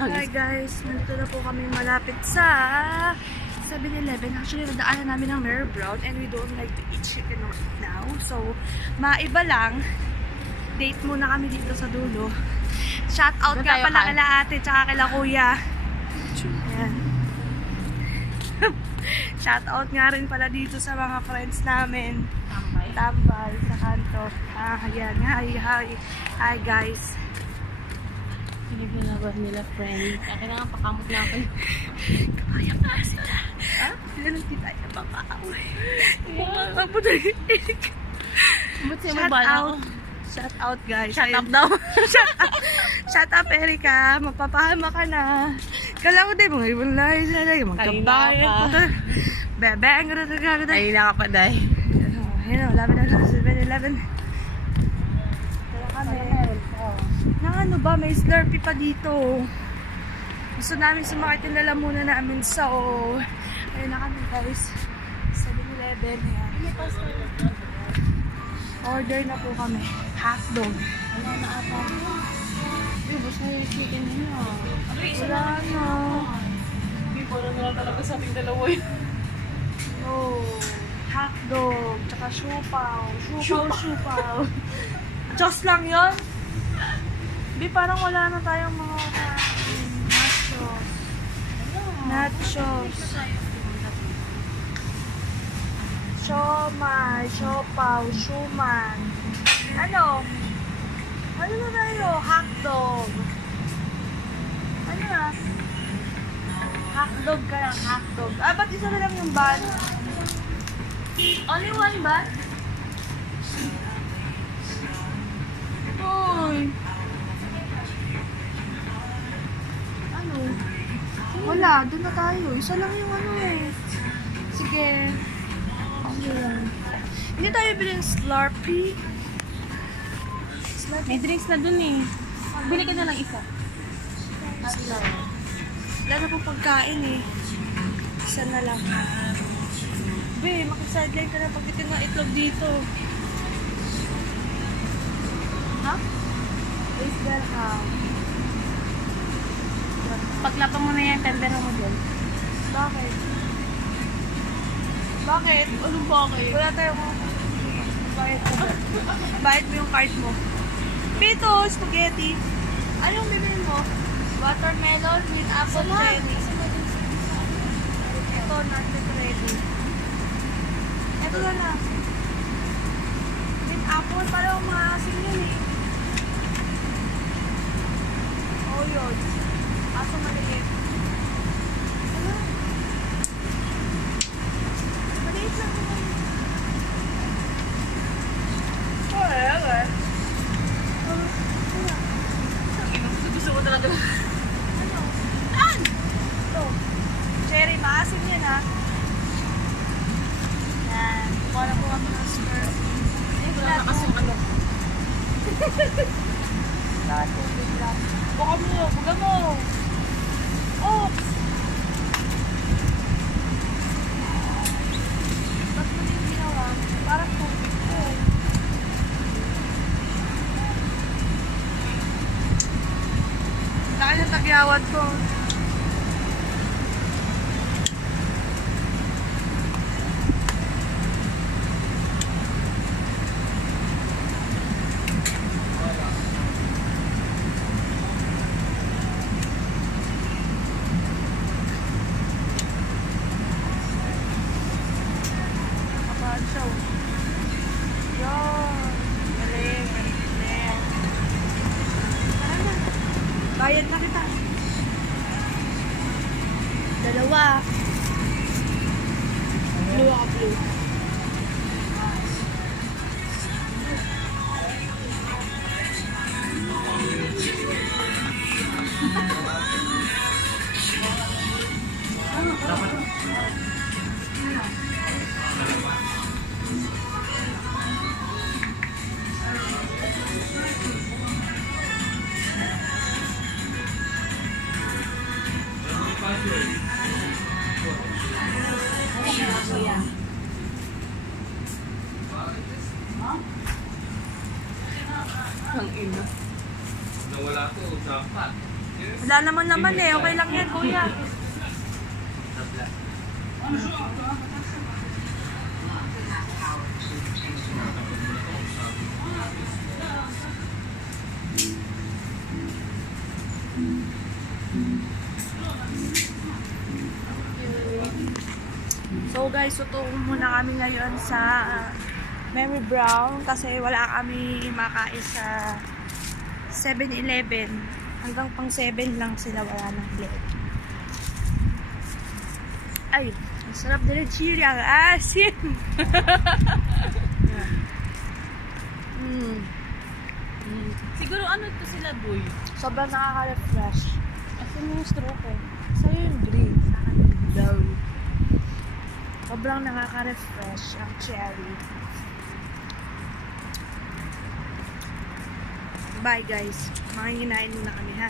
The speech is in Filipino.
Hi guys, nandito na po kami malapit sa 7-Eleven. Actually, nadaanan namin ng Mare Brown and we don't like to eat chicken right now. So, maiba lang. Date muna kami dito sa dulo. Shout out Doon nga tayo pala kain. kala ate tsaka kala kuya. Ayan. Shout out nga rin pala dito sa mga friends namin. Tambay sa kanto. Ayan. Hi guys. Pinaglalabas nila, friend. Akin na nga, pakamot na ako. Kaya pa sila. Ha? Sila lang di tayo napapakaway. Mga Eric. Ba't siya mabala ako? Shout out guys. Shut up Ayun. daw. Shut up Erika. Magpapahama ka na. Kala ko din mga ibang lahi sila. Magkabayan. Kanina Bebeng. Ay, ka pa, day. Ayun o. Labi na sa 7-Eleven. Tara kami. Na ano ba? May Slurpee pa dito. Gusto namin sumakit yung lalamunan namin. So, ayun na kami guys. 7-Eleven. Ayan. Order na po kami. Hotdog. Wala na ata. Uy, bus na yung chicken nila. Wala na. Hindi, parang wala talaga sa ating dalawa yun. No. Hotdog. Tsaka siupaw. Siupaw. Diyos lang yun? Di, parang wala na tayong mga nachos. Nachos. Siomay, siopaw, siuman. Ano? Ano na tayo? Hotdog. Ano na? Hotdog ka lang, hotdog. Ah, ba't isa na lang yung bun? Only one bun? Uy. Ano? Wala, doon na tayo. Isa lang yung ano eh. Sige. Okay lang. Hindi tayo bilhin Slurpee. May drinks na dun eh. Bili ka na lang isa. Wala na pong pagkain eh. Isa na lang. Be, makisideline ka na pagkitin ng itlog dito. Ha? Is that how? Paglapa mo na yan, tender mo dyan. Bakit? Bakit? Anong bakit? Wala tayong bayad mo. Bayad mo yung card mo. Pito, spaghetti. Anong bibili mo? Watermelon with apple cherry. Ito, natin ready. Ito na lang. With apple, parang maasim yun eh. Oh, yun. Aso maliit. Ano? Maliit lang naman. Whatever. Gusto ko talaga. Ano? Saan? Ito. Cherry, maasim yan ha. Yan. Kuha na po kami ng skirt. Wala na kasing ano. Tubig lang. Buka mo. Buka mo. Oh! Ba't mo din ginawa? Parang tubig ko. Laki ng tagyawad ko. Kapaan siya. Yan. Galing. Galing. Tara na. Bayad na kita. Dalawa. Blue ako blue. Ang ina. Nawala ko, dapat. Wala naman eh. Okay lang yan, kuya. So guys, tutungo muna kami ngayon sa Mary Brown kasi wala kami makain sa 7-Eleven. Hanggang pang 7 lang sila, wala nang bread. Ay, ang sarap din ng chili, ang asim! Siguro ano ito sila, boy? Sobrang nakaka-refresh. Asan yung straw ko? Sa'yo yung green, sa akin yung blue. Sobrang nakaka-refresh ang cherry. Bye guys. Makikinain muna kami ha.